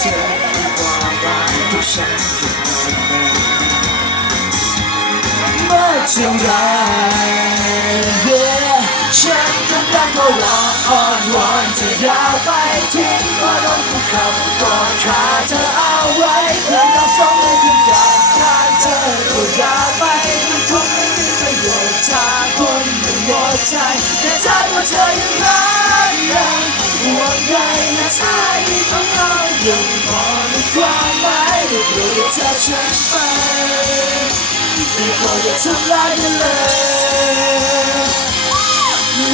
เธอคือความรักที่ฉันเก็บเอาไว้เมื่อเท่าไร yeah ฉันกำลังก็รออ่อนวอนจะยาวไปทิ้งก็ต้องคุกเข่ากอดขาเธอเอาไว้เพื่อเราสองเลยที่การขาดเธอก็อยาไปมันคงไม่มีประโยชน์ถ้าคนยังหมดใจแต่ถ้าว่าเธอยังรัก ยังห่วงใยและท่าทีของเรายังพอมีความหมายโปรดอย่าจากฉันไปได้โปรดอย่าทำลายกันเลย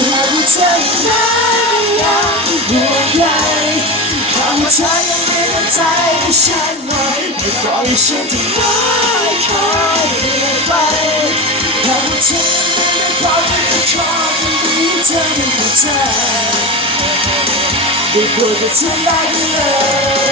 หากว่าเธอยังยังห่วงใยหากว่าเธอยังมีน้ใจให้ฉันไว้อย่าปล่อยให้ฉันที่ไม่คอยเปลี่ยนไปหากว่าเธอยังมีน้ำความที่ชอบยังมีเธอในหัวใจได้โปรดอย่าทำลาย กันเลย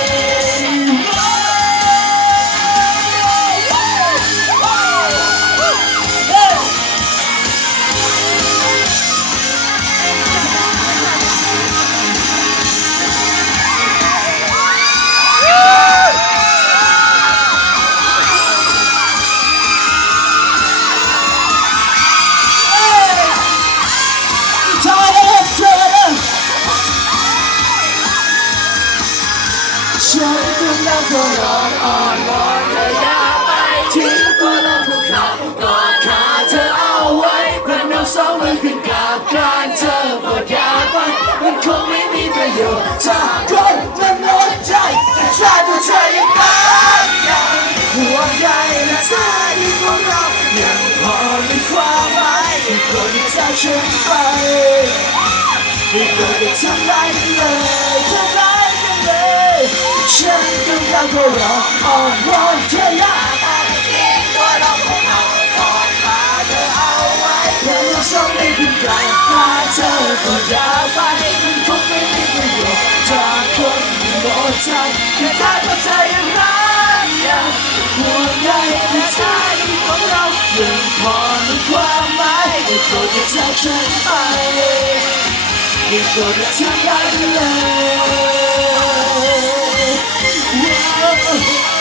ฉันกำลังก็ร้องอ่อนวอนเธออย่าไปทิ้งก็ลงภูเขากอดขาเธอเอาไว้เพื่อเราสองมือขึ้นกับการเธอปรดยาไปมันคงไม่มีประโยชน์ถ้าคนมันหมดใจแต่ถ้าตัวเธอยังรักยังห่วงใยและท่าทีของเรายังพอมีความหมายให้คนที่จากฉันไปไม่เคยจะทำร้ายเลย กำลังก็รออ่อนวอนเธออยากไปทิ้งตัวเราคงเอากอดขาเธอเอาไว้เพื่อเราสองได้ขึ้นกลางหาเธอก็อย่าไปมันคงไม่มีประโยชน์จากคนที่หมดใจแต่ถ้าว่าเธอยังรักยังห่วงใยและท่าทีของเรายังพอมีความหมายได้โปรดอย่าจากฉันไปไม่าโกรธและทำร้ายกันเลย love.